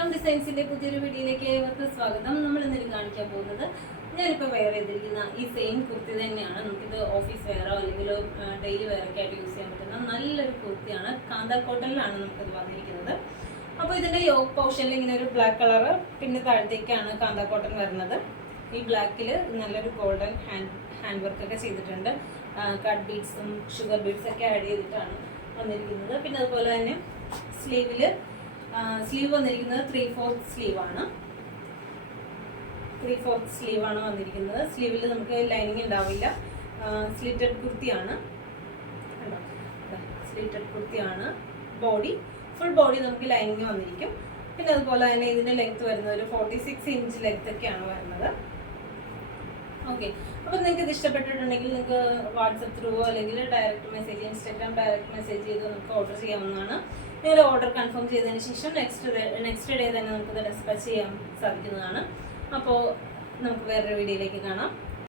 സലാം ഡിസൈൻസിന്റെ പുതിയൊരു വീഡിയോയിലേക്ക് ഏവർക്കും സ്വാഗതം. നമ്മൾ ഇന്ന് കാണിക്കാൻ പോകുന്നത് ഞാനിപ്പോൾ വെയർ ചെയ്തിരിക്കുന്ന ഈ സെയിം കുർത്തി തന്നെയാണ്. നമുക്കിത് ഓഫീസ് വെയറോ അല്ലെങ്കിൽ ഡെയിലി വെയറൊക്കെ ആയിട്ട് യൂസ് ചെയ്യാൻ പറ്റുന്ന നല്ലൊരു കുർത്തിയാണ്. കാന്ത കോട്ടണിലാണ് നമുക്കിത് വന്നിരിക്കുന്നത്. അപ്പോൾ ഇതിന്റെ യോക്ക് പോർഷനിൽ ഇങ്ങനെ ഒരു ബ്ലാക്ക് കളറ്, പിന്നെ താഴത്തേക്കാണ് കാന്ത കോട്ടൺ വരുന്നത്. ഈ ബ്ലാക്കിൽ നല്ലൊരു ഗോൾഡൻ ഹാൻഡ് വർക്ക് ഒക്കെ ചെയ്തിട്ടുണ്ട്. കട്ട് ബീഡ്സും ഷുഗർ ബീഡ്സ് ഒക്കെ ആഡ് ചെയ്തിട്ടാണ് വന്നിരിക്കുന്നത്. പിന്നെ അതുപോലെ തന്നെ സ്ലീവ് വന്നിരിക്കുന്നത് 3/4 സ്ലീവാണ്. 3/4 സ്ലീവാണ് വന്നിരിക്കുന്നത്. സ്ലീവിൽ നമുക്ക് ലൈനിങ് ഉണ്ടാവില്ല. സ്ലിറ്റഡ് കുർത്തിയാണ്. സ്ലിറ്റഡ് കുർത്തിയാണ്. ഫുൾ ബോഡി നമുക്ക് ലൈനിങ് വന്നിരിക്കും. പിന്നെ അതുപോലെ തന്നെ ഇതിന്റെ ലെങ്ത് വരുന്നത് ഒരു 46 ഇഞ്ച് ലെങ്ത് ഒക്കെയാണ് വരുന്നത്. ഓക്കെ, അപ്പോൾ നിങ്ങൾക്ക് ഇത് ഇഷ്ടപ്പെട്ടിട്ടുണ്ടെങ്കിൽ നിങ്ങൾക്ക് വാട്സപ്പ് ത്രൂ അല്ലെങ്കിൽ direct message, Instagram direct message ചെയ്ത് നമുക്ക് ഓർഡർ ചെയ്യാവുന്നതാണ്. നിങ്ങൾ ഓർഡർ കൺഫേം ചെയ്തതിന് ശേഷം നെക്സ്റ്റ് ഡേ തന്നെ നമുക്കിത് ഡിസ്പാച്ച് ചെയ്യാൻ സാധിക്കുന്നതാണ്. അപ്പോൾ നമുക്ക് വേറൊരു വീഡിയോയിലേക്ക് കാണാം.